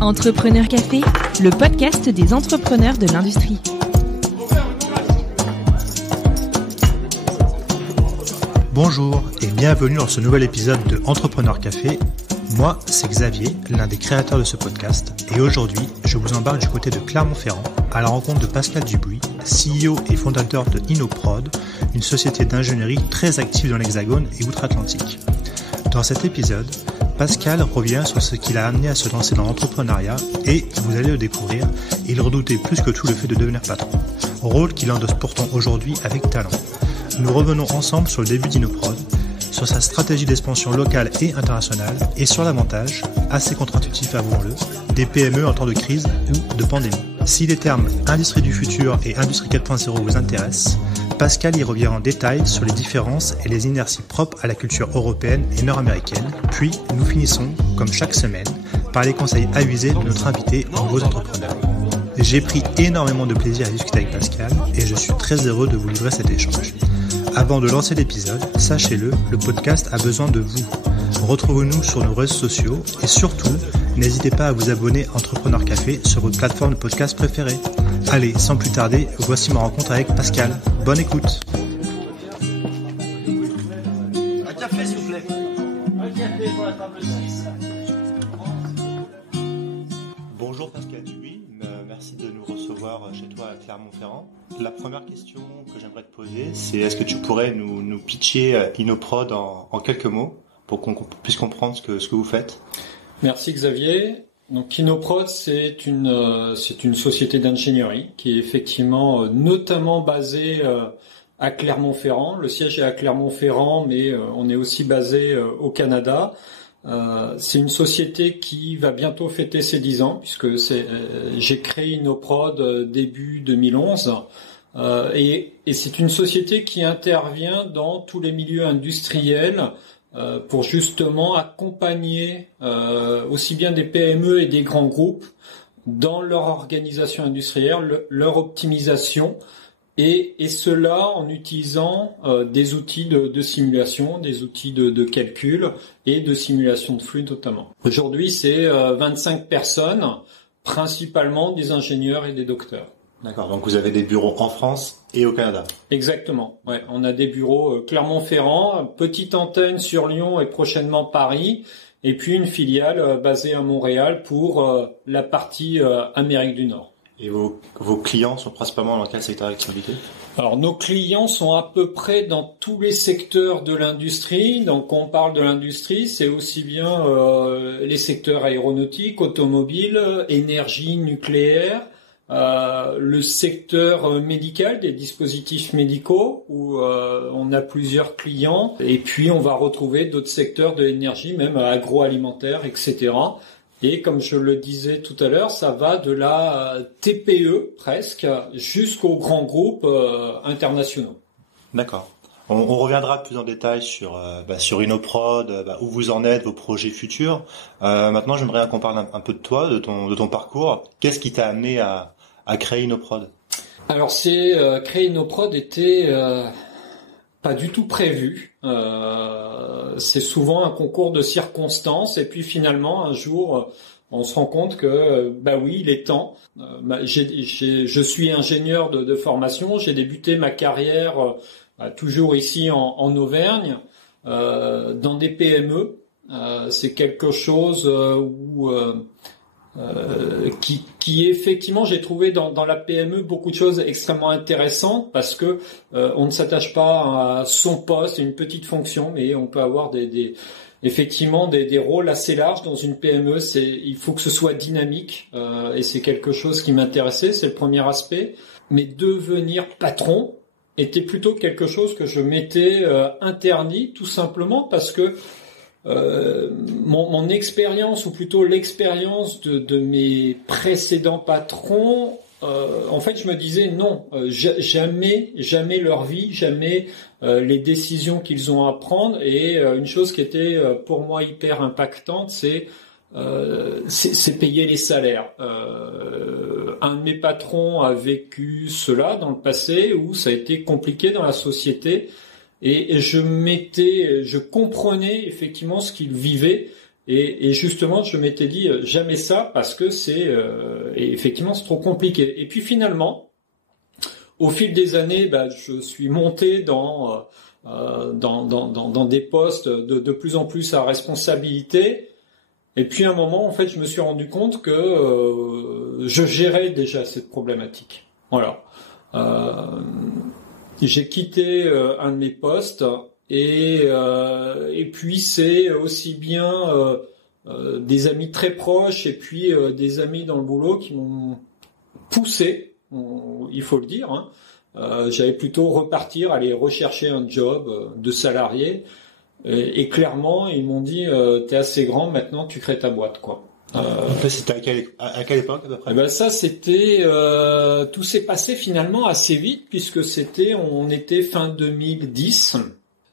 Entrepreneur Café, le podcast des entrepreneurs de l'industrie. Bonjour et bienvenue dans ce nouvel épisode de Entrepreneur Café. Moi, c'est Xavier, l'un des créateurs de ce podcast, et aujourd'hui, je vous embarque du côté de Clermont-Ferrand à la rencontre de Pascal Dubuis, CEO et fondateur de InnoProd, une société d'ingénierie très active dans l'Hexagone et outre-Atlantique. Dans cet épisode, Pascal revient sur ce qui l'a amené à se lancer dans l'entrepreneuriat et, vous allez le découvrir, il redoutait plus que tout le fait de devenir patron, rôle qu'il endosse pourtant aujourd'hui avec talent. Nous revenons ensemble sur le début d'InnoProd, sur sa stratégie d'expansion locale et internationale et sur l'avantage, assez contre-intuitif avouons-le, des PME en temps de crise ou de pandémie. Si les termes industrie du futur et industrie 4.0 vous intéressent, Pascal y revient en détail sur les différences et les inerties propres à la culture européenne et nord-américaine. Puis, nous finissons, comme chaque semaine, par les conseils avisés de notre invité Nouveaux Entrepreneurs. J'ai pris énormément de plaisir à discuter avec Pascal et je suis très heureux de vous livrer cet échange. Avant de lancer l'épisode, sachez-le, le podcast a besoin de vous. Retrouvez-nous sur nos réseaux sociaux et surtout, n'hésitez pas à vous abonner à Entrepreneur Café sur votre plateforme de podcast préférée. Allez, sans plus tarder, voici ma rencontre avec Pascal. Bonne écoute. Un café, s'il vous plaît. Un café pour la table 6. Bonjour Pascal Dubuis, merci de nous recevoir chez toi à Clermont-Ferrand. La première question que j'aimerais te poser, c'est est-ce que tu pourrais nous pitcher InnoProd en quelques mots pour qu'on puisse comprendre ce que vous faites? Merci Xavier. Donc InnoProd, c'est une société d'ingénierie qui est effectivement notamment basée à Clermont-Ferrand. Le siège est à Clermont-Ferrand, mais on est aussi basé au Canada. C'est une société qui va bientôt fêter ses 10 ans, puisque j'ai créé InnoProd début 2011. Et c'est une société qui intervient dans tous les milieux industriels pour justement accompagner aussi bien des PME et des grands groupes dans leur organisation industrielle, leur optimisation, et cela en utilisant des outils de simulation, des outils de calcul et de simulation de flux notamment. Aujourd'hui, c'est 25 personnes, principalement des ingénieurs et des docteurs. D'accord, donc vous avez des bureaux en France et au Canada. Exactement, ouais. On a des bureaux Clermont-Ferrand, petite antenne sur Lyon et prochainement Paris, et puis une filiale basée à Montréal pour la partie Amérique du Nord. Et vos clients sont principalement dans quel secteur d'activité? Alors nos clients sont à peu près dans tous les secteurs de l'industrie. Donc quand on parle de l'industrie, c'est aussi bien les secteurs aéronautiques, automobiles, énergie, nucléaire, le secteur médical, des dispositifs médicaux où on a plusieurs clients, et puis on va retrouver d'autres secteurs de l'énergie, même agroalimentaire, etc. Et comme je le disais tout à l'heure, ça va de la TPE presque jusqu'aux grands groupes internationaux. D'accord. On reviendra plus en détail sur InnoProd, où vous en êtes, vos projets futurs. Maintenant, j'aimerais qu'on parle un peu de toi, de ton parcours. Qu'est-ce qui t'a amené à créer InnoProd? Alors, créer InnoProd était pas du tout prévu. C'est souvent un concours de circonstances, et puis finalement, un jour, on se rend compte que, oui, il est temps. Je suis ingénieur de formation. J'ai débuté ma carrière toujours ici en Auvergne, dans des PME. C'est quelque chose qui effectivement, j'ai trouvé dans la PME beaucoup de choses extrêmement intéressantes, parce que on ne s'attache pas à son poste, à une petite fonction, mais on peut avoir effectivement des rôles assez larges dans une PME. Il faut que ce soit dynamique, et c'est quelque chose qui m'intéressait, c'est le premier aspect. Mais devenir patron était plutôt quelque chose que je m'étais interdit, tout simplement parce que mon expérience, ou plutôt l'expérience de mes précédents patrons, en fait, je me disais non, jamais leur vie, jamais les décisions qu'ils ont à prendre. Et une chose qui était pour moi hyper impactante, c'est payer les salaires. Un de mes patrons a vécu cela dans le passé, où ça a été compliqué dans la société. Et je comprenais effectivement ce qu'il vivait, Et justement, je m'étais dit jamais ça parce que et effectivement c'est trop compliqué. Et puis finalement, au fil des années, je suis monté dans des postes de plus en plus à responsabilité. Et puis à un moment, en fait, je me suis rendu compte que je gérais déjà cette problématique. Voilà. J'ai quitté un de mes postes et puis c'est aussi bien des amis très proches et puis des amis dans le boulot qui m'ont poussé, il faut le dire. J'allais plutôt repartir, aller rechercher un job de salarié. Et clairement, ils m'ont dit t'es assez grand, maintenant tu crées ta boîte, quoi. C'était à quelle époque à peu près? Ça c'était tout s'est passé finalement assez vite puisque on était fin 2010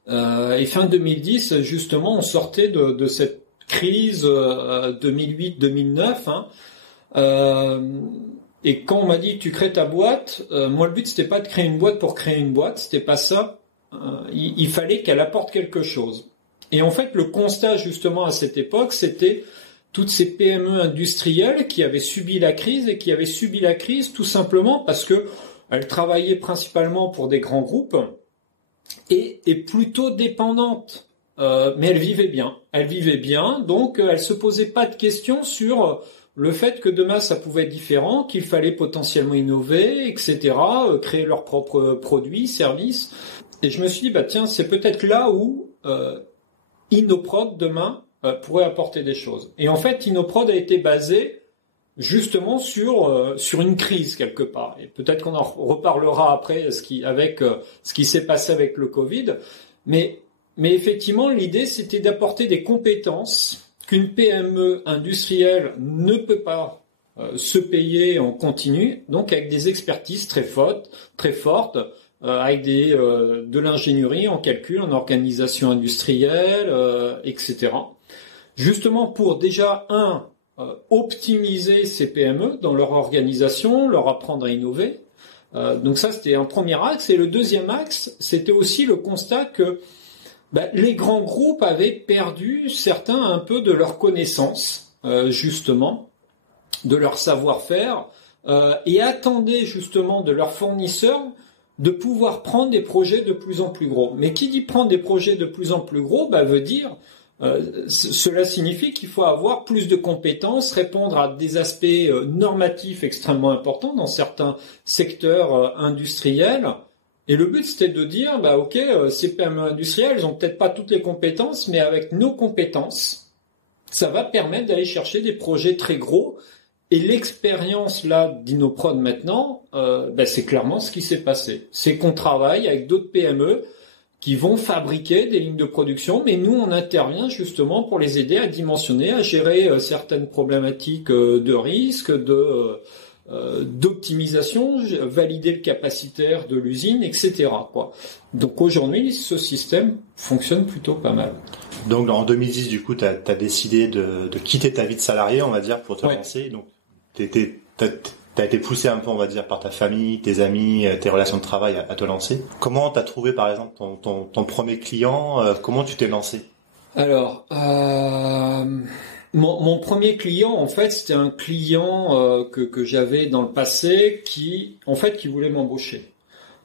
et fin 2010 justement on sortait de cette crise 2008-2009 et quand on m'a dit tu crées ta boîte, moi le but c'était pas de créer une boîte pour créer une boîte, c'était pas ça. Il fallait qu'elle apporte quelque chose. Et en fait, le constat justement à cette époque, c'était toutes ces PME industrielles qui avaient subi la crise et qui avaient subi la crise tout simplement parce que elles travaillaient principalement pour des grands groupes et plutôt dépendantes. Mais elles vivaient bien. Elles vivaient bien, donc elles se posaient pas de questions sur le fait que demain ça pouvait être différent, qu'il fallait potentiellement innover, etc., créer leurs propres produits, services. Et je me suis dit, tiens, c'est peut-être là où Innoprod, demain, pourrait apporter des choses. Et en fait, Innoprod a été basé justement sur une crise, quelque part. Et peut-être qu'on en reparlera après, avec ce qui s'est passé avec le Covid. Mais effectivement, l'idée, c'était d'apporter des compétences qu'une PME industrielle ne peut pas se payer en continu, donc avec des expertises très fortes, avec de l'ingénierie en calcul, en organisation industrielle, etc. Justement pour déjà optimiser ces PME dans leur organisation, leur apprendre à innover. Donc ça c'était un premier axe. Et le deuxième axe, c'était aussi le constat que les grands groupes avaient perdu certains un peu de leur connaissance, justement, de leur savoir-faire, et attendaient justement de leurs fournisseurs de pouvoir prendre des projets de plus en plus gros. Mais qui dit prendre des projets de plus en plus gros, veut dire, cela signifie qu'il faut avoir plus de compétences, répondre à des aspects normatifs extrêmement importants dans certains secteurs industriels. Et le but, c'était de dire, ok, ces PME industrielles, elles ont peut-être pas toutes les compétences, mais avec nos compétences, ça va permettre d'aller chercher des projets très gros. Et l'expérience là d'Innoprod maintenant, c'est clairement ce qui s'est passé. C'est qu'on travaille avec d'autres PME qui vont fabriquer des lignes de production, mais nous on intervient justement pour les aider à dimensionner, à gérer certaines problématiques de risque, d'optimisation, valider le capacitaire de l'usine, etc., quoi. Donc aujourd'hui, ce système fonctionne plutôt pas mal. Donc en 2010, du coup, t'as décidé de quitter ta vie de salarié, on va dire, pour te lancer. Donc t'as été poussé un peu, on va dire, par ta famille, tes amis, tes relations de travail à te lancer. Comment t'as trouvé, par exemple, ton premier client? Comment tu t'es lancé? Alors, mon premier client, en fait, c'était un client que j'avais dans le passé qui voulait m'embaucher.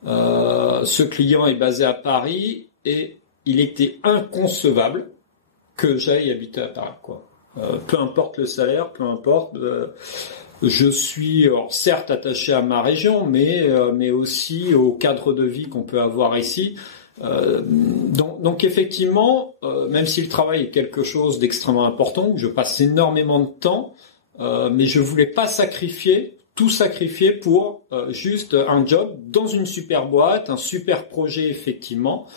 Ce client est basé à Paris et il était inconcevable que j'aille habiter à Paris, quoi. Peu importe le salaire, peu importe. Je suis certes attaché à ma région, mais aussi au cadre de vie qu'on peut avoir ici. Donc effectivement, même si le travail est quelque chose d'extrêmement important, où je passe énormément de temps, mais je voulais pas tout sacrifier pour juste un job dans une super boîte, un super projet effectivement.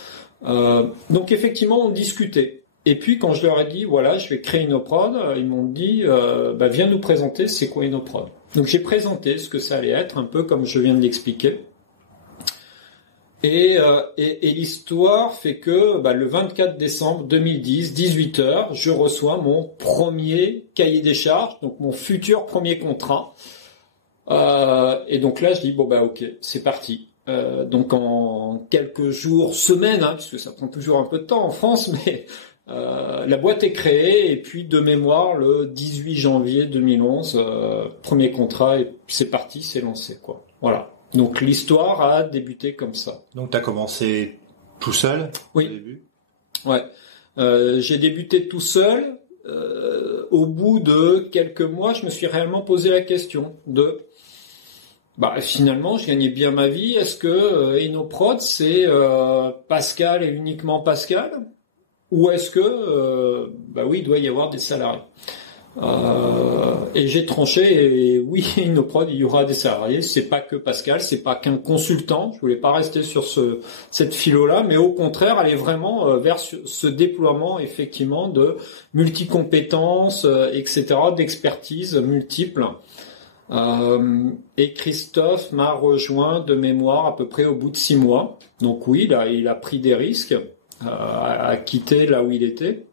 Donc effectivement, on discutait. Et puis quand je leur ai dit voilà, je vais créer Innoprod, ils m'ont dit viens nous présenter c'est quoi Innoprod. Donc j'ai présenté ce que ça allait être, un peu comme je viens de l'expliquer. Et l'histoire fait que le 24 décembre 2010, 18h, je reçois mon premier cahier des charges, donc mon futur premier contrat. Et donc là, je dis ok, c'est parti. Donc en quelques jours, semaines, puisque ça prend toujours un peu de temps en France, mais La boîte est créée et puis de mémoire le 18 janvier 2011, premier contrat et c'est parti, c'est lancé quoi. Voilà. Donc l'histoire a débuté comme ça. Donc tu as commencé tout seul oui. Au début. Ouais. J'ai débuté tout seul. Au bout de quelques mois, je me suis réellement posé la question de finalement, je gagnais bien ma vie. Est-ce que Enoprod, c'est Pascal et uniquement Pascal, ou est-ce que oui, il doit y avoir des salariés. Et j'ai tranché. Et oui, Enoprod, il y aura des salariés. C'est pas que Pascal, c'est pas qu'un consultant. Je voulais pas rester sur cette philo-là, mais au contraire, aller vraiment vers ce déploiement effectivement de multicompétences, etc., d'expertise multiples. Et Christophe m'a rejoint de mémoire à peu près au bout de 6 mois. Donc oui, il a pris des risques à quitter là où il était.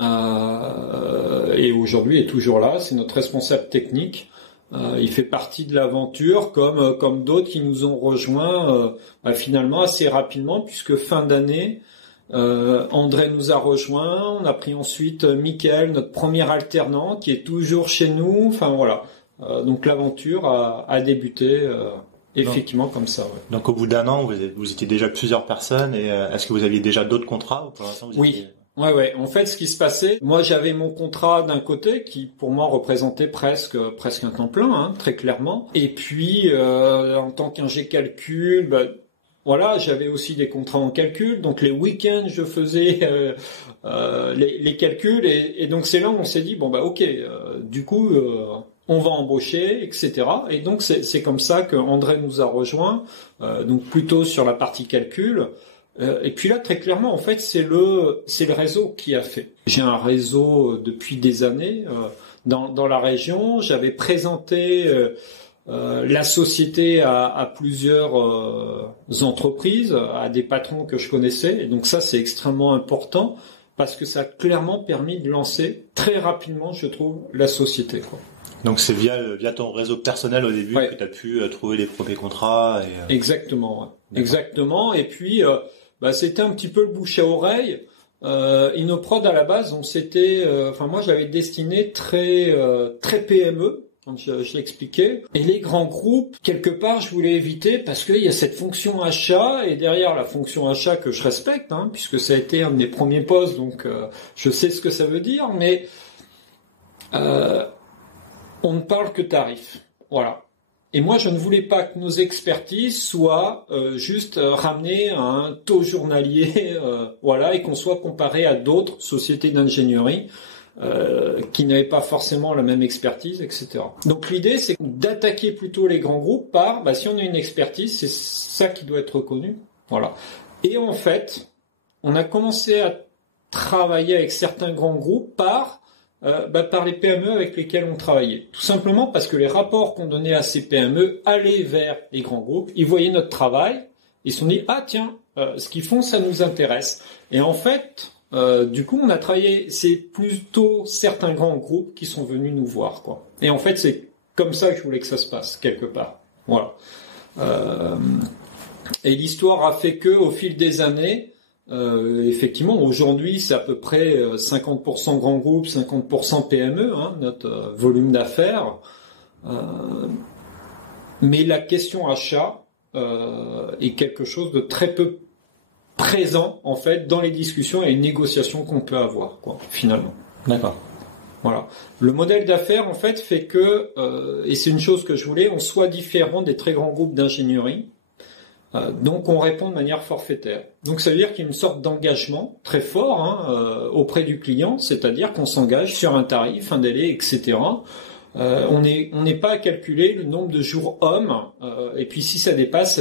Et aujourd'hui il est toujours là. C'est notre responsable technique. Il fait partie de l'aventure comme d'autres qui nous ont rejoints finalement assez rapidement, puisque fin d'année, André nous a rejoints. On a pris ensuite Mickaël, notre premier alternant, qui est toujours chez nous. Enfin voilà. Donc l'aventure a débuté effectivement comme ça. Ouais. Donc au bout d'1 an, vous étiez déjà plusieurs personnes. Et est-ce que vous aviez déjà d'autres contrats ou pour l'instant vous Oui. étiez... Ouais. En fait, ce qui se passait, moi, j'avais mon contrat d'un côté qui, pour moi, représentait presque un temps plein, très clairement. Et puis, en tant qu'ingé calcul, voilà, j'avais aussi des contrats en calcul. Donc, les week-ends, je faisais les calculs. Et donc, c'est là où on s'est dit, ok, du coup, on va embaucher, etc. Et donc, c'est comme ça que André nous a rejoints, donc plutôt sur la partie calcul. Et puis là, très clairement, en fait, c'est le réseau qui a fait. J'ai un réseau depuis des années dans la région. J'avais présenté la société à plusieurs entreprises, à des patrons que je connaissais. Et donc ça, c'est extrêmement important parce que ça a clairement permis de lancer très rapidement, je trouve, la société, quoi. Donc c'est via ton réseau personnel au début que tu as pu trouver les premiers contrats. Exactement. Ouais. Exactement. Et puis c'était un petit peu le bouche à oreille. Enoprod à la base, moi je l'avais destiné très PME, comme je l'expliquais. Et les grands groupes, quelque part, je voulais éviter parce qu'il y a cette fonction achat et derrière la fonction achat que je respecte, puisque ça a été un de mes premiers postes, donc je sais ce que ça veut dire, mais on ne parle que tarifs. Voilà. Et moi, je ne voulais pas que nos expertises soient juste ramenées à un taux journalier, et qu'on soit comparé à d'autres sociétés d'ingénierie qui n'avaient pas forcément la même expertise, etc. Donc l'idée, c'est d'attaquer plutôt les grands groupes par, si on a une expertise, c'est ça qui doit être reconnu. Voilà. Et en fait, on a commencé à travailler avec certains grands groupes par les PME avec lesquels on travaillait. Tout simplement parce que les rapports qu'on donnait à ces PME allaient vers les grands groupes. Ils voyaient notre travail, ils se sont dit ce qu'ils font, ça nous intéresse. Et en fait, du coup, on a travaillé. C'est plutôt certains grands groupes qui sont venus nous voir, quoi. Et en fait, c'est comme ça que je voulais que ça se passe quelque part. Voilà. Et l'histoire a fait que, au fil des années. Effectivement, aujourd'hui, c'est à peu près 50% grands groupes, 50% PME, notre volume d'affaires. Mais la question achat est quelque chose de très peu présent, en fait, dans les discussions et les négociations qu'on peut avoir, quoi, finalement. D'accord. Voilà. Le modèle d'affaires, en fait, fait que, et c'est une chose que je voulais, on soit différent des très grands groupes d'ingénierie. Donc on répond de manière forfaitaire. Donc ça veut dire qu'il y a une sorte d'engagement très fort auprès du client, c'est-à-dire qu'on s'engage sur un tarif, un délai, etc. On n'est pas à calculer le nombre de jours hommes, et puis si ça dépasse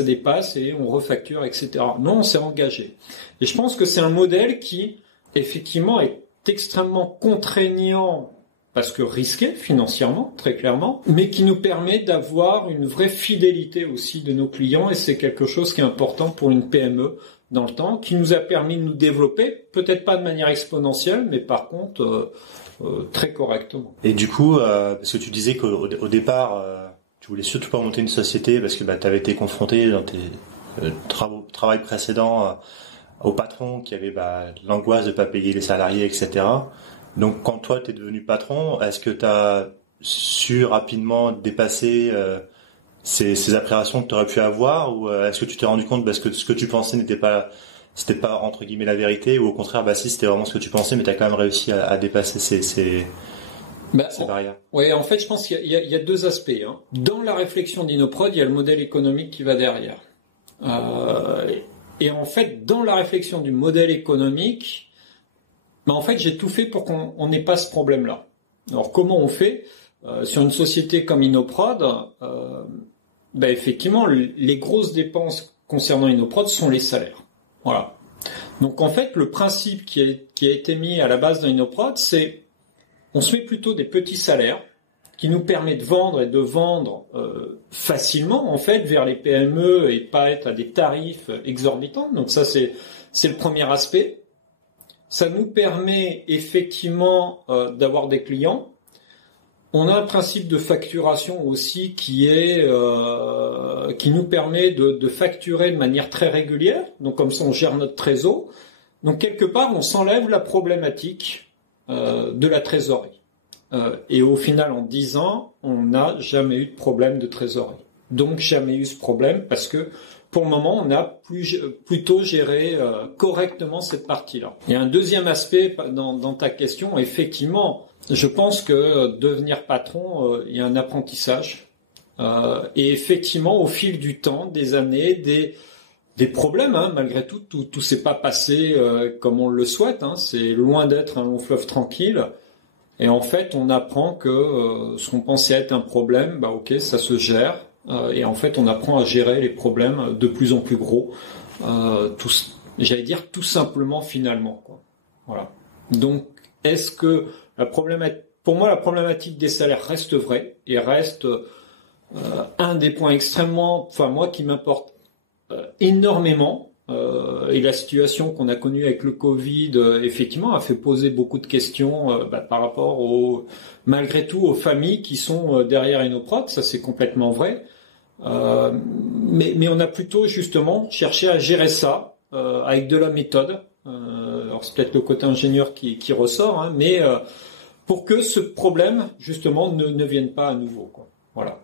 et on refacture, etc. Non, on s'est engagé. Et je pense que c'est un modèle qui, effectivement, est extrêmement contraignant parce que risqué financièrement, très clairement, mais qui nous permet d'avoir une vraie fidélité aussi de nos clients, et c'est quelque chose qui est important pour une PME dans le temps, qui nous a permis de nous développer, peut-être pas de manière exponentielle, mais par contre très correctement. Et du coup, parce que tu disais qu'au départ, tu voulais surtout pas monter une société parce que tu avais été confronté dans tes travaux précédents au patron qui avait l'angoisse de pas payer les salariés, etc. Donc quand toi t'es devenu patron, est-ce que t'as su rapidement dépasser ces appréhensions que tu aurais pu avoir, ou est-ce que tu t'es rendu compte parce que ce que tu pensais c'était pas entre guillemets la vérité, ou au contraire si c'était vraiment ce que tu pensais, mais tu as quand même réussi à dépasser ces barrières? Oui, en fait je pense qu'il y a deux aspects, hein. Dans la réflexion d'Inoprod, il y a le modèle économique qui va derrière, et en fait dans la réflexion du modèle économique, en fait j'ai tout fait pour qu'on n'ait pas ce problème là. Alors comment on fait sur une société comme Inoprod? Effectivement, les grosses dépenses concernant Inoprod sont les salaires. Voilà. Donc en fait, le principe qui a été mis à la base dans Inoprod, c'est on se met plutôt des petits salaires qui nous permettent de vendre facilement en fait vers les PME et pas être à des tarifs exorbitants. Donc ça c'est le premier aspect. Ça nous permet effectivement d'avoir des clients. On a un principe de facturation aussi qui nous permet de facturer de manière très régulière. Donc comme ça, on gère notre trésor. Donc quelque part, on s'enlève la problématique de la trésorerie. Et au final, en 10 ans, on n'a jamais eu de problème de trésorerie. Donc jamais eu ce problème parce que pour le moment, on a plutôt géré correctement cette partie-là. Il y a un deuxième aspect dans ta question, effectivement. Je pense que devenir patron, il y a un apprentissage. Et effectivement, au fil du temps, des années, des problèmes, hein, malgré tout s'est pas passé comme on le souhaite. Hein, c'est loin d'être un long fleuve tranquille. Et en fait, on apprend que ce qu'on pensait être un problème, ça se gère. Et en fait, on apprend à gérer les problèmes de plus en plus gros. J'allais dire tout simplement finalement, quoi. Voilà. Donc, est-ce que pour moi, la problématique des salaires reste vraie et reste un des points extrêmement, moi qui m'importe énormément. Et la situation qu'on a connue avec le Covid, effectivement, a fait poser beaucoup de questions par rapport malgré tout aux familles qui sont derrière Inoprod. Ça, c'est complètement vrai. Mais on a plutôt justement cherché à gérer ça avec de la méthode. Alors c'est peut-être le côté ingénieur qui ressort, hein, mais pour que ce problème justement ne vienne pas à nouveau, quoi. Voilà.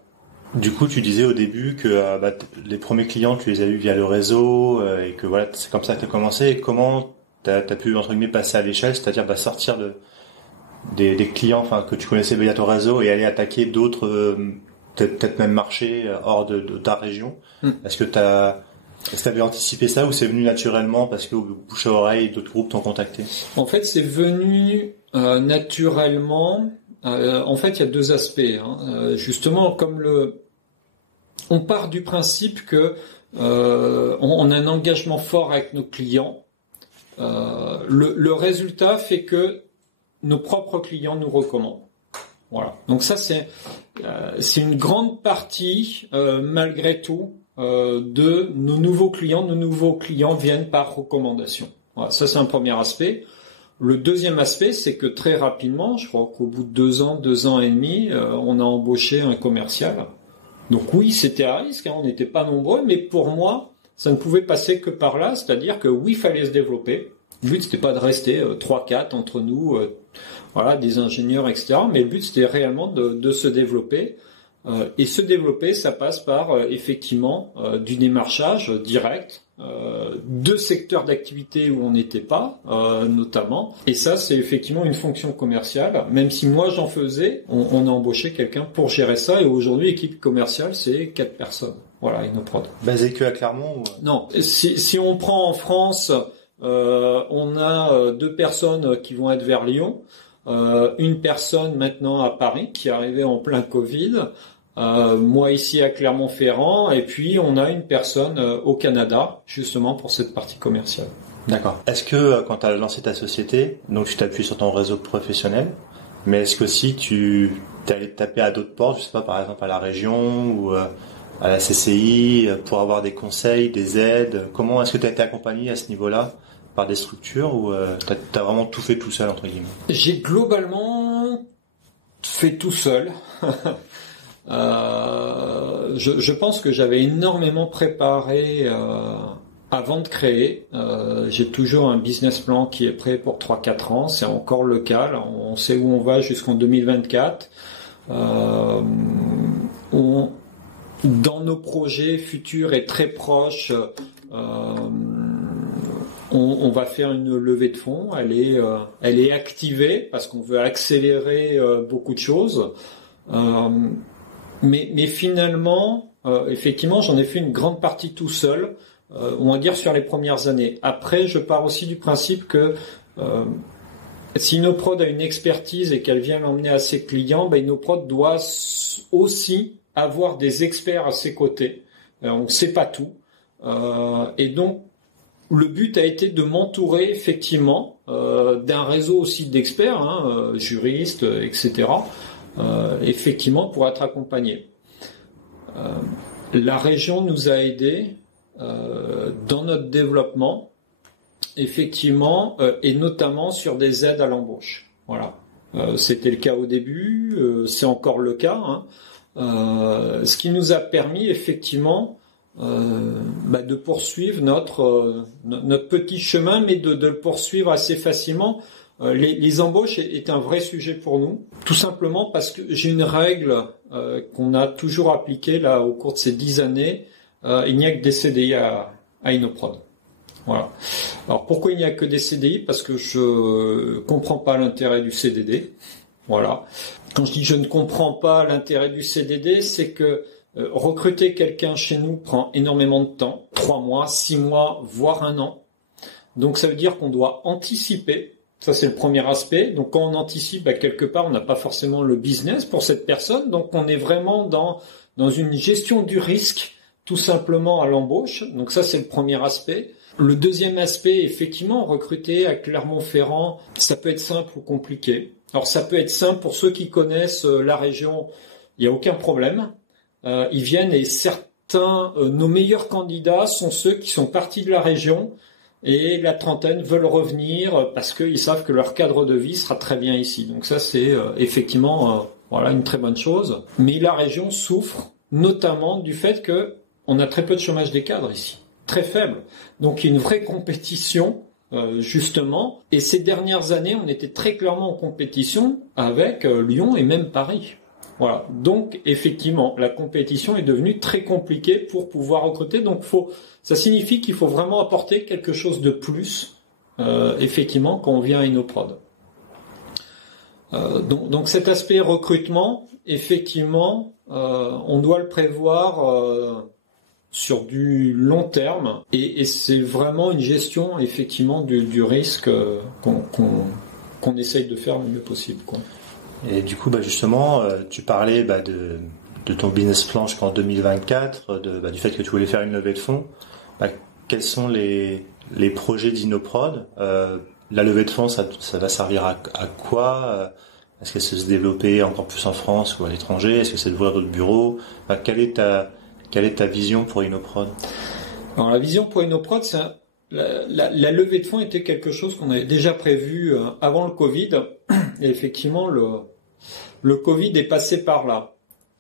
Du coup, tu disais au début que les premiers clients, tu les as eus via le réseau et que voilà, c'est comme ça que tu as commencé. Et comment t'as pu entre guillemets passer à l'échelle, c'est-à-dire sortir des clients, que tu connaissais via ton réseau et aller attaquer d'autres, peut-être même marchés hors de ta région. Est-ce que t'avais anticipé ça ou c'est venu naturellement parce que bouche à oreille, d'autres groupes t'ont contacté? En fait, c'est venu naturellement. En fait, il y a deux aspects. Hein. Justement, comme on part du principe que on a un engagement fort avec nos clients. Le résultat fait que nos propres clients nous recommandent. Voilà. Donc ça, c'est une grande partie, malgré tout, de nos nouveaux clients. Nos nouveaux clients viennent par recommandation. Voilà. Ça, c'est un premier aspect. Le deuxième aspect, c'est que très rapidement, je crois qu'au bout de 2 ans et demi, on a embauché un commercial. Donc oui, c'était à risque, hein, on n'était pas nombreux, mais pour moi, ça ne pouvait passer que par là, c'est-à-dire que oui, il fallait se développer. Le but, c'était pas de rester 3-4 entre nous, des ingénieurs, etc. Mais le but, c'était réellement de se développer. Et se développer, ça passe par effectivement du démarchage direct, de secteurs d'activité où on n'était pas, notamment. Et ça, c'est effectivement une fonction commerciale. Même si moi j'en faisais, on a embauché quelqu'un pour gérer ça. Et aujourd'hui, l'équipe commerciale, c'est 4 personnes. Voilà, Inoprod. Basé que à Clermont ou... Non. Si on prend en France, on a 2 personnes qui vont être vers Lyon, une personne maintenant à Paris qui est arrivée en plein Covid. Moi ici à Clermont-Ferrand, et puis on a une personne au Canada justement pour cette partie commerciale. D'accord. Est-ce que quand tu as lancé ta société, donc tu t'appuies sur ton réseau professionnel, mais est-ce que aussi tu t'es allé taper à d'autres portes, je sais pas, par exemple à la région ou à la CCI pour avoir des conseils, des aides? Comment est-ce que tu as été accompagné à ce niveau-là par des structures ou t'as vraiment tout fait tout seul entre guillemets? J'ai globalement fait tout seul. Je pense que j'avais énormément préparé avant de créer, j'ai toujours un business plan qui est prêt pour 3-4 ans. C'est encore le cas. Là, on sait où on va jusqu'en 2024. Dans nos projets futurs et très proches, on va faire une levée de fonds. Elle est activée parce qu'on veut accélérer beaucoup de choses. Mais finalement, effectivement, j'en ai fait une grande partie tout seul, on va dire sur les premières années. Après, je pars aussi du principe que si Innoprod a une expertise et qu'elle vient l'emmener à ses clients, Innoprod doit aussi avoir des experts à ses côtés. On ne sait pas tout. Et donc, le but a été de m'entourer effectivement d'un réseau aussi d'experts, juristes, etc., effectivement pour être accompagné. La région nous a aidés dans notre développement, effectivement, et notamment sur des aides à l'embauche. Voilà. C'était le cas au début, c'est encore le cas. Ce qui nous a permis effectivement de poursuivre notre petit chemin, mais de le poursuivre assez facilement. Les embauches est un vrai sujet pour nous, tout simplement parce que j'ai une règle qu'on a toujours appliquée là au cours de ces 10 années. Il n'y a que des CDI à Innoprod. Voilà. Alors pourquoi il n'y a que des CDI? Parce que je comprends pas l'intérêt du CDD. Voilà. Quand je dis je ne comprends pas l'intérêt du CDD, c'est que recruter quelqu'un chez nous prend énormément de temps, 3 mois, 6 mois, voire 1 an. Donc ça veut dire qu'on doit anticiper. Ça, c'est le premier aspect. Donc quand on anticipe, quelque part, on n'a pas forcément le business pour cette personne. Donc on est vraiment dans une gestion du risque, tout simplement à l'embauche. Donc ça, c'est le premier aspect. Le deuxième aspect, effectivement, recruter à Clermont-Ferrand, ça peut être simple ou compliqué. Alors ça peut être simple pour ceux qui connaissent la région, il n'y a aucun problème. Ils viennent et certains, nos meilleurs candidats sont ceux qui sont partis de la région et la trentaine veulent revenir parce qu'ils savent que leur cadre de vie sera très bien ici. Donc ça, c'est effectivement une très bonne chose. Mais la région souffre notamment du fait que on a très peu de chômage des cadres ici, très faible. Donc il y a une vraie compétition justement. Et ces dernières années, on était très clairement en compétition avec Lyon et même Paris. Voilà. Donc effectivement, la compétition est devenue très compliquée pour pouvoir recruter. Donc ça signifie qu'il faut vraiment apporter quelque chose de plus, effectivement, quand on vient à Innoprod. Donc cet aspect recrutement, effectivement, on doit le prévoir sur du long terme, et c'est vraiment une gestion effectivement du risque qu'on essaye de faire le mieux possible, quoi. Et du coup, justement, tu parlais de ton business plan jusqu'en 2024, du fait que tu voulais faire une levée de fonds. Quels sont les projets d'Innoprod? La levée de fonds, ça va servir à quoi? Est-ce que c'est se développer encore plus en France ou à l'étranger? Est-ce que c'est d'ouvrir d'autres bureaux? Quelle est ta vision pour Innoprod? Alors la vision pour Innoprod, c'est la levée de fonds était quelque chose qu'on avait déjà prévu avant le Covid. Et effectivement, le Covid est passé par là.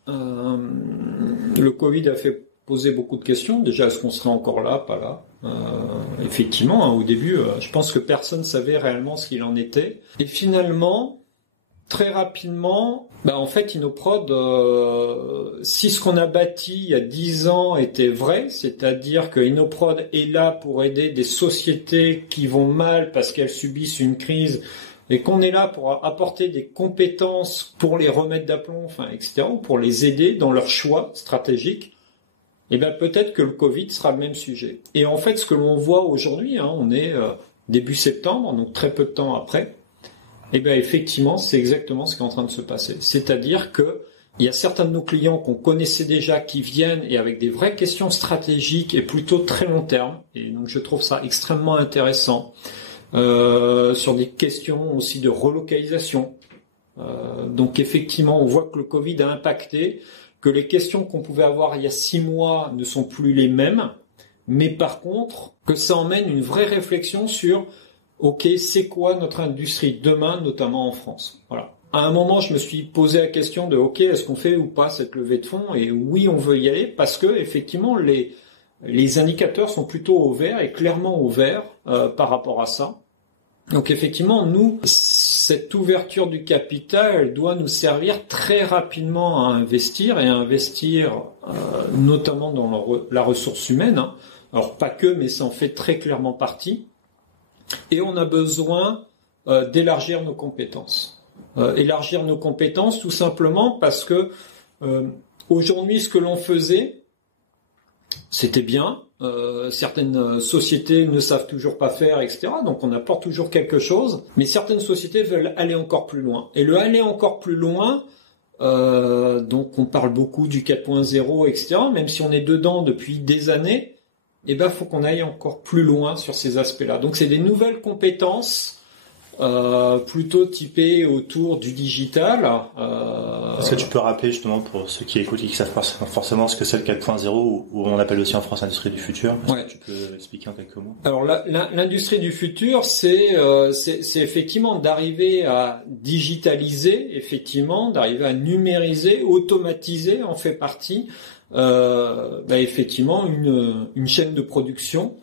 Le Covid a fait poser beaucoup de questions. Déjà, est-ce qu'on serait encore là, pas là? Effectivement, au début, je pense que personne savait réellement ce qu'il en était. Et finalement, très rapidement, en fait, Innoprod, si ce qu'on a bâti il y a 10 ans était vrai, c'est-à-dire que Innoprod est là pour aider des sociétés qui vont mal parce qu'elles subissent une crise, et qu'on est là pour apporter des compétences pour les remettre d'aplomb, etc., pour les aider dans leur choix stratégique, peut-être que le Covid sera le même sujet. Et en fait, ce que l'on voit aujourd'hui, on est début septembre, donc très peu de temps après, effectivement, c'est exactement ce qui est en train de se passer. C'est-à-dire que il y a certains de nos clients qu'on connaissait déjà qui viennent et avec des vraies questions stratégiques et plutôt très long terme, et donc je trouve ça extrêmement intéressant. Sur des questions aussi de relocalisation. Donc effectivement, on voit que le Covid a impacté, que les questions qu'on pouvait avoir il y a 6 mois ne sont plus les mêmes, mais par contre, que ça emmène une vraie réflexion sur OK, c'est quoi notre industrie demain, notamment en France. Voilà. À un moment, je me suis posé la question de OK, est-ce qu'on fait ou pas cette levée de fonds? Et oui, on veut y aller parce que effectivement, les indicateurs sont plutôt au vert et clairement au vert par rapport à ça. Donc effectivement, nous, cette ouverture du capital, elle doit nous servir très rapidement à investir et à investir notamment dans la ressource humaine. Hein. Alors pas que, mais ça en fait très clairement partie. Et on a besoin d'élargir nos compétences. Élargir nos compétences tout simplement parce que aujourd'hui, ce que l'on faisait, c'était bien. Certaines sociétés ne savent toujours pas faire, etc. Donc on apporte toujours quelque chose. Mais certaines sociétés veulent aller encore plus loin. Et le aller encore plus loin, donc on parle beaucoup du 4.0, etc. Même si on est dedans depuis des années, eh ben faut qu'on aille encore plus loin sur ces aspects-là. Donc c'est des nouvelles compétences plutôt typées autour du digital. Est-ce que tu peux rappeler justement pour ceux qui écoutent et qui savent pas forcément ce que c'est le 4.0 ou on appelle aussi en France l'industrie du futur? Est-ce que tu peux expliquer en quelques mots? Alors l'industrie du futur, c'est effectivement d'arriver à digitaliser, effectivement, d'arriver à numériser, automatiser en fait partie. Effectivement une chaîne de production.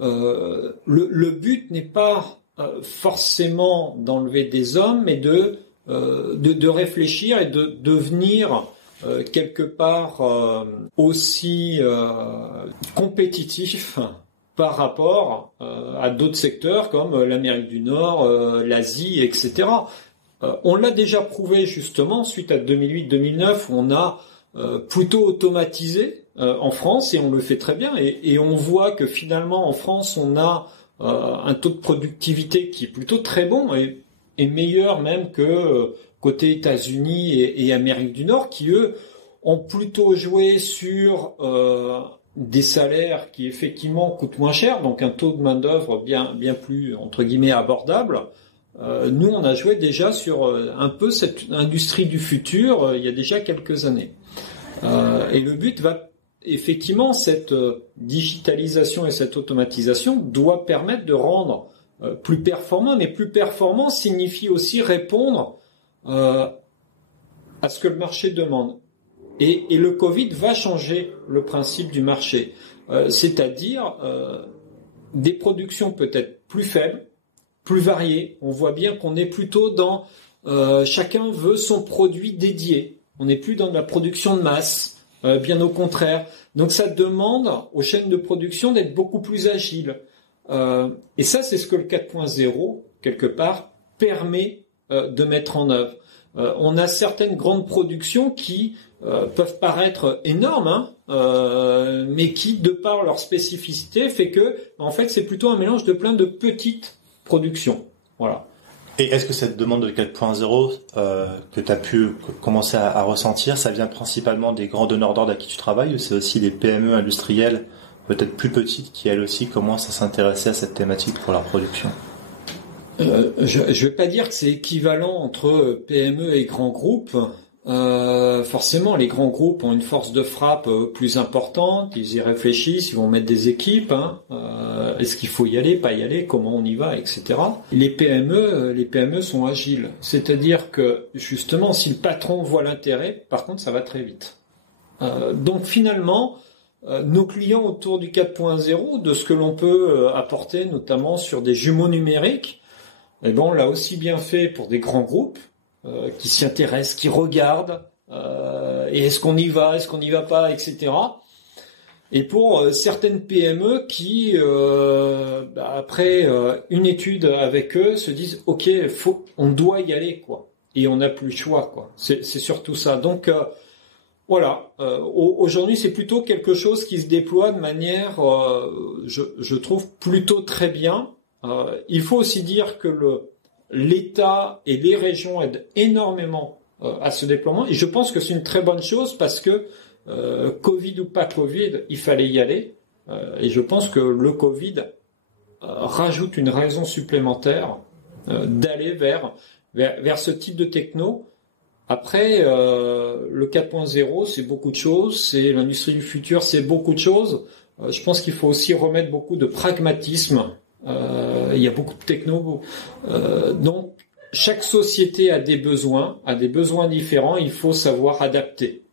Le but n'est pas forcément d'enlever des hommes, mais de réfléchir et de devenir quelque part aussi compétitif par rapport à d'autres secteurs comme l'Amérique du Nord, l'Asie, etc. On l'a déjà prouvé justement suite à 2008-2009 où on a plutôt automatisé en France et on le fait très bien et on voit que finalement en France on a un taux de productivité qui est plutôt très bon et meilleur même que côté États-Unis et Amérique du Nord qui eux ont plutôt joué sur des salaires qui effectivement coûtent moins cher, donc un taux de main-d'œuvre bien plus entre guillemets abordable. Nous on a joué déjà sur un peu cette industrie du futur il y a déjà quelques années. Et le but va effectivement, cette digitalisation et cette automatisation doit permettre de rendre plus performant, mais plus performant signifie aussi répondre à ce que le marché demande. Et le Covid va changer le principe du marché, c'est-à-dire des productions peut-être plus faibles, plus variées. On voit bien qu'on est plutôt dans chacun veut son produit dédié. On n'est plus dans la production de masse. Bien au contraire. Donc ça demande aux chaînes de production d'être beaucoup plus agiles. Et ça, c'est ce que le 4.0, quelque part, permet de mettre en œuvre. On a certaines grandes productions qui peuvent paraître énormes, mais qui, de par leur spécificité, fait que, en fait, c'est plutôt un mélange de plein de petites productions. Voilà. Et est-ce que cette demande de 4.0 que tu as pu commencer à ressentir, ça vient principalement des grands donneurs d'ordre à qui tu travailles ou c'est aussi des PME industrielles peut-être plus petites qui elles aussi commencent à s'intéresser à cette thématique pour leur production? Je vais pas dire que c'est équivalent entre PME et grands groupes. Forcément, les grands groupes ont une force de frappe plus importante. Ils y réfléchissent, ils vont mettre des équipes. Est-ce qu'il faut y aller, pas y aller, comment on y va, etc. Les PME sont agiles. C'est-à-dire que justement, si le patron voit l'intérêt, par contre, ça va très vite. Donc finalement, nos clients autour du 4.0, de ce que l'on peut apporter, notamment sur des jumeaux numériques, eh ben, on l'a aussi bien fait pour des grands groupes. Qui s'y intéressent, qui regardent, et est-ce qu'on y va, est-ce qu'on n'y va pas, etc. Et pour certaines PME qui, après une étude avec eux, se disent ok, on doit y aller quoi, et on n'a plus le choix quoi. C'est surtout ça. Donc voilà. Aujourd'hui, c'est plutôt quelque chose qui se déploie de manière, je trouve plutôt très bien. Il faut aussi dire que l'État et les régions aident énormément à ce déploiement et je pense que c'est une très bonne chose parce que Covid ou pas Covid, il fallait y aller et je pense que le Covid rajoute une raison supplémentaire d'aller vers ce type de techno. Après, le 4.0, c'est beaucoup de choses, c'est l'industrie du futur, c'est beaucoup de choses. Je pense qu'il faut aussi remettre beaucoup de pragmatisme. Il y a beaucoup de techno. Donc, chaque société a des besoins différents. Il faut savoir adapter.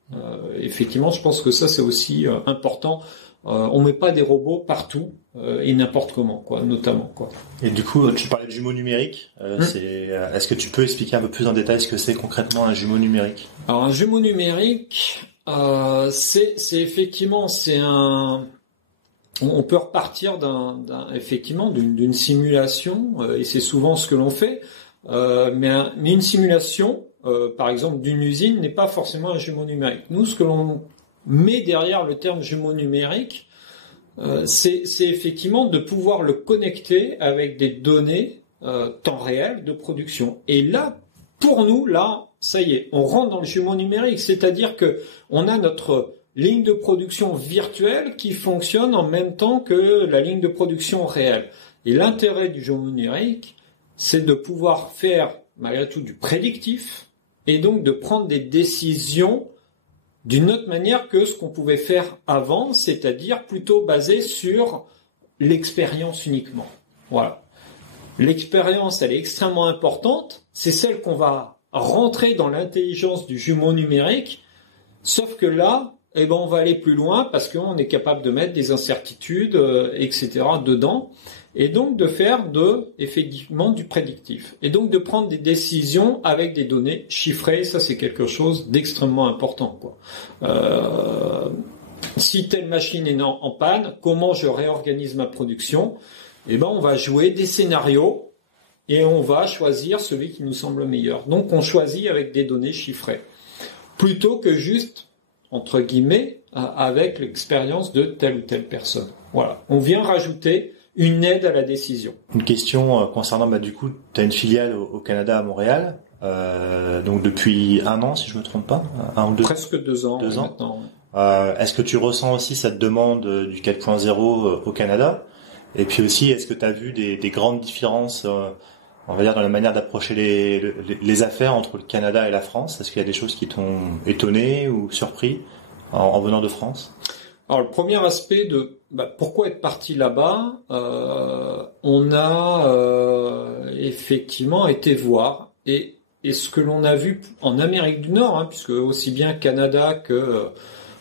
Effectivement, je pense que ça, c'est aussi important On met pas des robots partout et n'importe comment, quoi, notamment, quoi. Et du coup, tu parlais de jumeaux numériques. Est-ce que tu peux expliquer un peu plus en détail ce que c'est concrètement un jumeau numérique? Alors un jumeau numérique, c'est effectivement on peut repartir effectivement d'une simulation et c'est souvent ce que l'on fait. Mais une simulation, par exemple d'une usine, n'est pas forcément un jumeau numérique. Nous, ce que l'on met derrière le terme jumeau numérique, c'est effectivement de pouvoir le connecter avec des données temps réel de production. Et là, pour nous, là, ça y est, on rentre dans le jumeau numérique, c'est-à-dire que on a notre ligne de production virtuelle qui fonctionne en même temps que la ligne de production réelle. Et l'intérêt du jumeau numérique, c'est de pouvoir faire malgré tout du prédictif et donc de prendre des décisions d'une autre manière que ce qu'on pouvait faire avant, c'est-à-dire plutôt basé sur l'expérience uniquement. Voilà. L'expérience, elle est extrêmement importante, c'est celle qu'on va rentrer dans l'intelligence du jumeau numérique, sauf que là, on va aller plus loin parce qu'on est capable de mettre des incertitudes, etc. dedans, et donc de faire effectivement du prédictif, et donc de prendre des décisions avec des données chiffrées. Ça, c'est quelque chose d'extrêmement important, quoi. Si telle machine est en panne, comment je réorganise ma production? On va jouer des scénarios et on va choisir celui qui nous semble meilleur. Donc, on choisit avec des données chiffrées, plutôt que juste entre guillemets, avec l'expérience de telle ou telle personne. Voilà. On vient rajouter une aide à la décision. Une question concernant, du coup, tu as une filiale au Canada, à Montréal, donc depuis 1 an, si je me trompe pas, 1 ou 2 Presque 2 ans. 2 ans. Maintenant. Est-ce que tu ressens aussi cette demande du 4.0 au Canada? Et puis aussi, est-ce que tu as vu des grandes différences, on va dire, dans la manière d'approcher les affaires entre le Canada et la France? Est-ce qu'il y a des choses qui t'ont étonné ou surpris en venant de France? Alors, le premier aspect de pourquoi être parti là-bas, on a effectivement été voir et ce que l'on a vu en Amérique du Nord, puisque aussi bien Canada que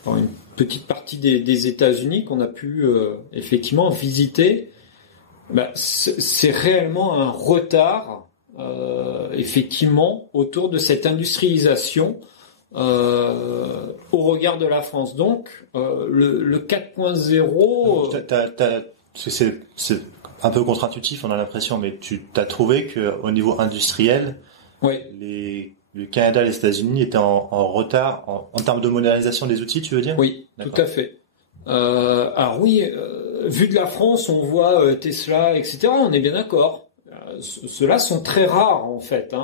une petite partie des États-Unis qu'on a pu effectivement visiter, c'est réellement un retard effectivement autour de cette industrialisation au regard de la France. Donc le 4.0, c'est un peu contre-intuitif, on a l'impression, mais tu t'as trouvé que au niveau industriel, oui, le Canada et les États-Unis étaient en retard en termes de modernisation des outils, tu veux dire? Oui, d'accord. Tout à fait. Alors oui, vu de la France, on voit Tesla, etc. On est bien d'accord. Ceux-là sont très rares en fait.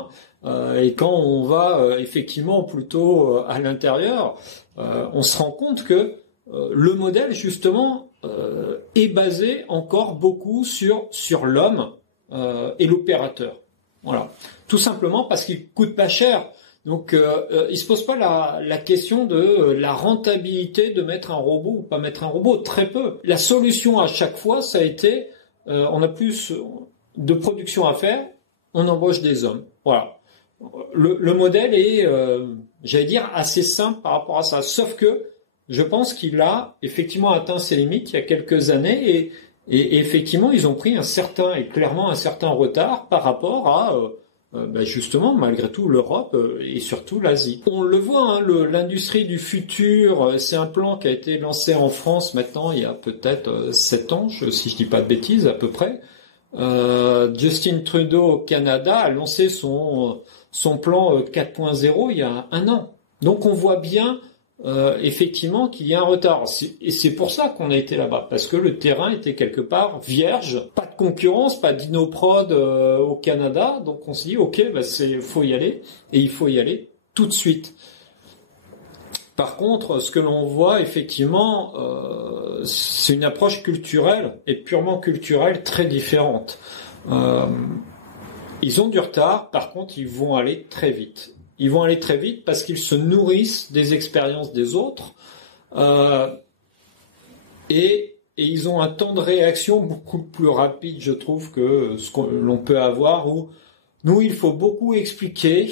Et quand on va effectivement plutôt à l'intérieur, on se rend compte que le modèle justement est basé encore beaucoup sur l'homme et l'opérateur. Voilà. Tout simplement parce qu'il coûte pas cher. Donc, il se pose pas la question de la rentabilité de mettre un robot ou pas mettre un robot. Très peu. La solution à chaque fois, ça a été, on a plus de production à faire, on embauche des hommes. Voilà. Le modèle est, j'allais dire, assez simple par rapport à ça. Sauf que je pense qu'il a effectivement atteint ses limites il y a quelques années et effectivement, ils ont pris clairement un certain retard par rapport à justement, malgré tout, l'Europe et surtout l'Asie. On le voit, l'industrie du futur, c'est un plan qui a été lancé en France maintenant il y a peut-être 7 ans, si je dis pas de bêtises, à peu près. Justin Trudeau au Canada a lancé son plan 4.0 il y a 1 an. Donc on voit bien effectivement qu'il y a un retard. Et c'est pour ça qu'on a été là-bas, parce que le terrain était quelque part vierge, pas de concurrence, pas d'Inoprod au Canada. Donc on s'est dit ok, faut y aller, et il faut y aller tout de suite. Par contre, ce que l'on voit effectivement, c'est une approche culturelle et purement culturelle très différente. Ils ont du retard, par contre, ils vont aller très vite. Ils vont aller très vite parce qu'ils se nourrissent des expériences des autres et ils ont un temps de réaction beaucoup plus rapide, je trouve, que ce que l'on peut avoir où nous, il faut beaucoup expliquer.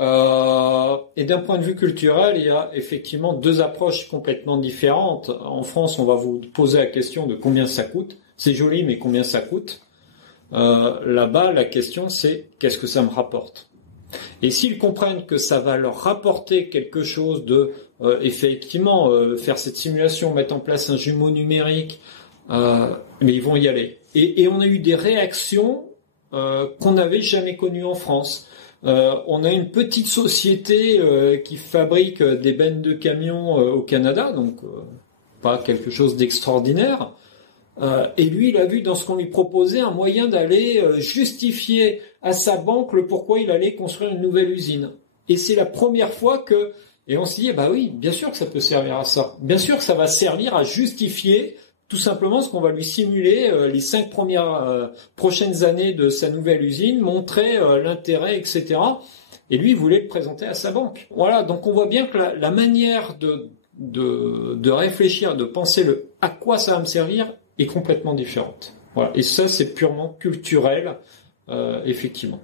Et d'un point de vue culturel, il y a effectivement deux approches complètement différentes. En France, on va vous poser la question de combien ça coûte. C'est joli, mais combien ça coûte? Là-bas, la question, c'est qu'est-ce que ça me rapporte? Et s'ils comprennent que ça va leur rapporter quelque chose de, effectivement, faire cette simulation, mettre en place un jumeau numérique, mais ils vont y aller. Et on a eu des réactions qu'on n'avait jamais connues en France. On a une petite société qui fabrique des bennes de camions au Canada, donc pas quelque chose d'extraordinaire. Et lui, il a vu dans ce qu'on lui proposait un moyen d'aller justifier à sa banque le pourquoi il allait construire une nouvelle usine. Et c'est la première fois que... Et on s'est dit, bah oui, bien sûr que ça peut servir à ça. Bien sûr que ça va servir à justifier tout simplement ce qu'on va lui simuler les 5 prochaines années de sa nouvelle usine, montrer l'intérêt, etc. Et lui, il voulait le présenter à sa banque. Voilà, donc on voit bien que la manière de réfléchir, de penser à quoi ça va me servir est complètement différente. Voilà. Et ça, c'est purement culturel, effectivement.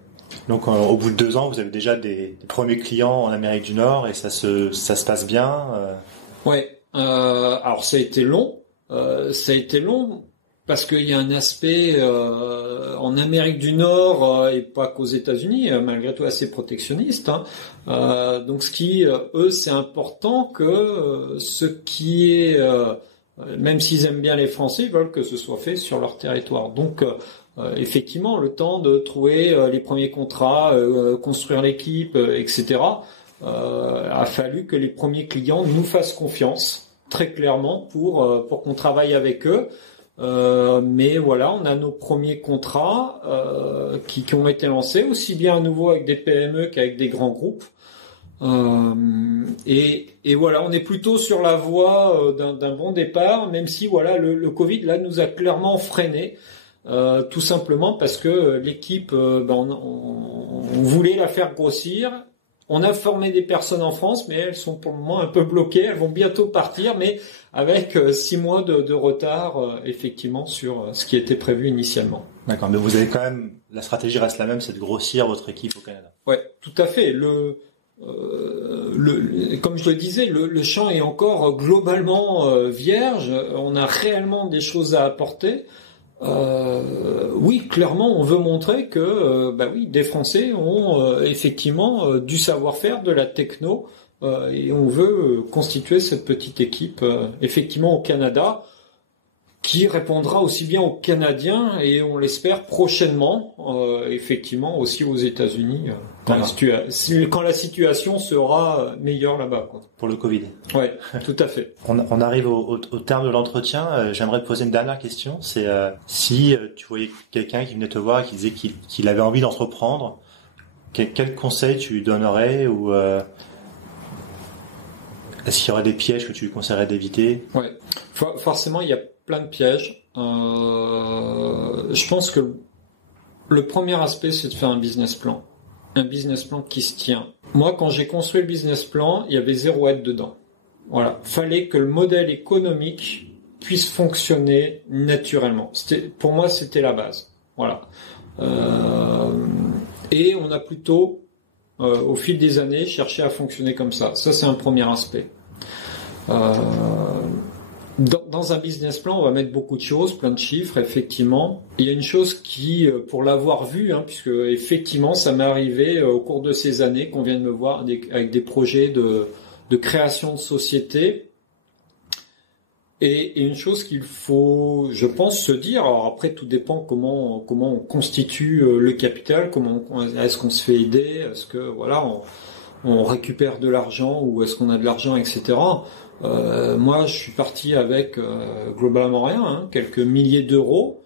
Donc, au bout de 2 ans, vous avez déjà des premiers clients en Amérique du Nord et ça se passe bien. Ouais. Alors, ça a été long. Parce qu'il y a un aspect en Amérique du Nord et pas qu'aux États-Unis, malgré tout assez protectionniste. Donc, ce qui, eux, c'est important que ce qui est même s'ils aiment bien les Français, ils veulent que ce soit fait sur leur territoire. Donc, effectivement, le temps de trouver les premiers contrats, construire l'équipe, etc., a fallu que les premiers clients nous fassent confiance, très clairement, pour qu'on travaille avec eux. Mais voilà, on a nos premiers contrats qui ont été lancés, aussi bien à nouveau avec des PME qu'avec des grands groupes. Et voilà, on est plutôt sur la voie d'un bon départ, même si voilà le Covid là nous a clairement freiné, tout simplement parce que l'équipe, on voulait la faire grossir. On a formé des personnes en France, mais elles sont pour le moment un peu bloquées. Elles vont bientôt partir, mais avec 6 mois de retard, effectivement, sur ce qui était prévu initialement. D'accord, mais vous avez quand même, la stratégie reste la même, c'est de grossir votre équipe au Canada. Ouais, tout à fait. Comme je le disais, le champ est encore globalement vierge. On a réellement des choses à apporter. Oui, clairement, on veut montrer que, oui, des Français ont effectivement du savoir-faire, de la techno, et on veut constituer cette petite équipe effectivement au Canada, qui répondra aussi bien aux Canadiens et on l'espère prochainement, effectivement aussi aux États-Unis, quand la situation sera meilleure là-bas, quoi. Pour le Covid. Ouais, tout à fait. On arrive au terme de l'entretien. J'aimerais te poser une dernière question. C'est si tu voyais quelqu'un qui venait te voir et qui disait qu'il avait envie d'entreprendre, quel conseil tu lui donnerais ou est-ce qu'il y aurait des pièges que tu lui conseillerais d'éviter? Ouais, forcément, il y a plein de pièges. Je pense que le premier aspect, c'est de faire un business plan. Un business plan qui se tient. Moi, quand j'ai construit le business plan, il y avait 0 aide dedans. Voilà. Fallait que le modèle économique puisse fonctionner naturellement. Pour moi, c'était la base. Voilà. Et on a plutôt, au fil des années, cherché à fonctionner comme ça. Ça, c'est un premier aspect. Dans un business plan, on va mettre beaucoup de choses, plein de chiffres, effectivement. Il y a une chose qui, pour l'avoir vu, puisque effectivement, ça m'est arrivé au cours de ces années qu'on vient de me voir avec des projets de création de société. Et une chose qu'il faut, je pense, se dire. Alors après, tout dépend comment on constitue le capital, est-ce qu'on se fait aider, est-ce que voilà, on récupère de l'argent ou est-ce qu'on a de l'argent, etc. Moi, je suis parti avec globalement rien, quelques milliers d'euros.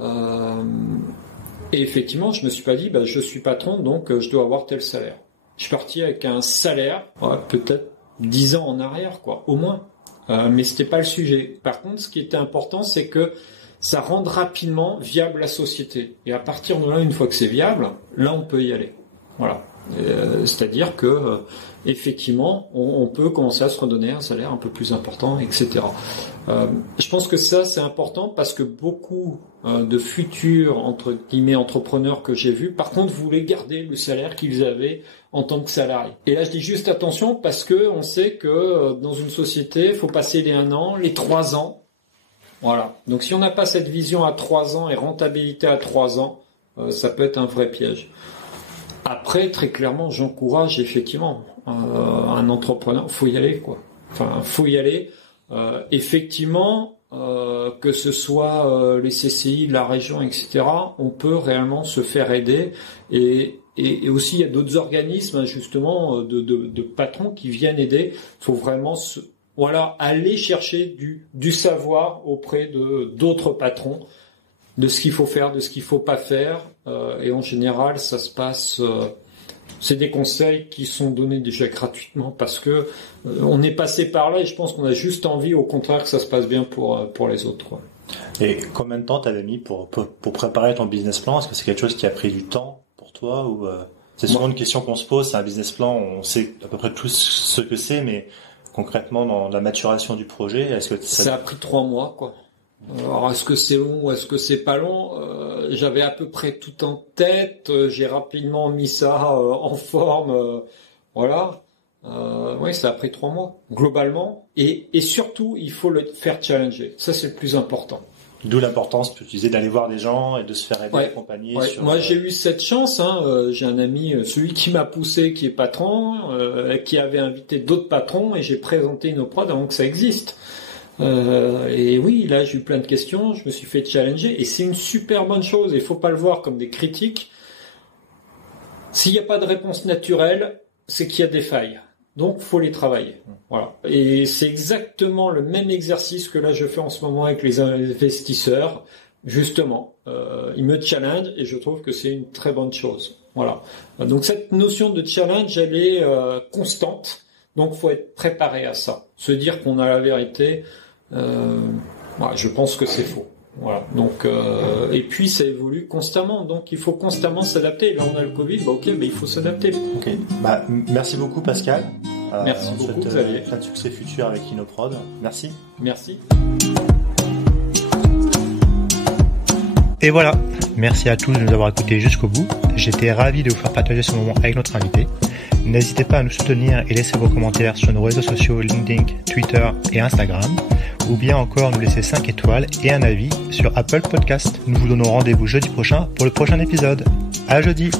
Et effectivement, je me suis pas dit, je suis patron, donc je dois avoir tel salaire. Je suis parti avec un salaire, peut-être 10 ans en arrière, quoi, au moins. Mais c'était pas le sujet. Par contre, ce qui était important, c'est que ça rende rapidement viable la société. Et à partir de là, une fois que c'est viable, là, on peut y aller. Voilà. C'est-à-dire que effectivement, on peut commencer à se redonner un salaire un peu plus important, etc. Je pense que ça, c'est important parce que beaucoup de futurs, entre guillemets, entrepreneurs que j'ai vus, par contre, voulaient garder le salaire qu'ils avaient en tant que salariés. Et là, je dis juste attention parce que on sait que dans une société, il faut passer les 1 an, les 3 ans. Voilà. Donc, si on n'a pas cette vision à 3 ans et rentabilité à 3 ans, ça peut être un vrai piège. Après, très clairement, j'encourage effectivement un entrepreneur. Faut y aller, quoi. Enfin, faut y aller. Effectivement, que ce soit les CCI, la région, etc., on peut réellement se faire aider. Et aussi, il y a d'autres organismes, justement, de patrons qui viennent aider. Il faut vraiment aller chercher du savoir auprès de d'autres patrons, de ce qu'il faut faire, de ce qu'il faut pas faire. Et en général, ça se passe... c'est des conseils qui sont donnés déjà gratuitement parce que on est passé par là et je pense qu'on a juste envie, au contraire, que ça se passe bien pour les autres. Ouais. Et combien de temps t'avais mis pour préparer ton business plan? Est-ce que c'est quelque chose qui a pris du temps pour toi ou c'est souvent une question qu'on se pose. C'est un business plan, on sait à peu près tous ce que c'est, mais concrètement dans la maturation du projet, est-ce que ça a pris 3 mois, quoi. Alors, est-ce que c'est long ou est-ce que c'est pas long? J'avais à peu près tout en tête. J'ai rapidement mis ça en forme. Voilà. Oui, ça a pris 3 mois, globalement. Et surtout, il faut le faire challenger. Ça, c'est le plus important. D'où l'importance, tu disais, d'aller voir des gens et de se faire aider, accompagner. Ouais. Moi, j'ai eu cette chance. J'ai un ami, celui qui m'a poussé, qui est patron, qui avait invité d'autres patrons et j'ai présenté InnoProd avant que ça existe. Et oui, là j'ai eu plein de questions, je me suis fait challenger et c'est une super bonne chose. Il faut pas le voir comme des critiques. S'il n'y a pas de réponse naturelle, c'est qu'il y a des failles. Donc faut les travailler. Voilà. Et c'est exactement le même exercice que là je fais en ce moment avec les investisseurs. Justement, ils me challengent et je trouve que c'est une très bonne chose. Voilà. Donc cette notion de challenge, elle est constante. Donc faut être préparé à ça. Se dire qu'on a la vérité. Je pense que c'est faux. Voilà. Donc et puis ça évolue constamment, donc il faut constamment s'adapter. Là on a le Covid, mais il faut s'adapter. Ok. Merci beaucoup Pascal. Merci beaucoup Xavier. Plein de succès futurs avec InnoProd. Merci. Merci. Et voilà. Merci à tous de nous avoir écoutés jusqu'au bout. J'étais ravi de vous faire partager ce moment avec notre invité. N'hésitez pas à nous soutenir et laisser vos commentaires sur nos réseaux sociaux LinkedIn, Twitter et Instagram, ou bien encore nous laisser 5 étoiles et un avis sur Apple Podcast. Nous vous donnons rendez-vous jeudi prochain pour le prochain épisode. À jeudi!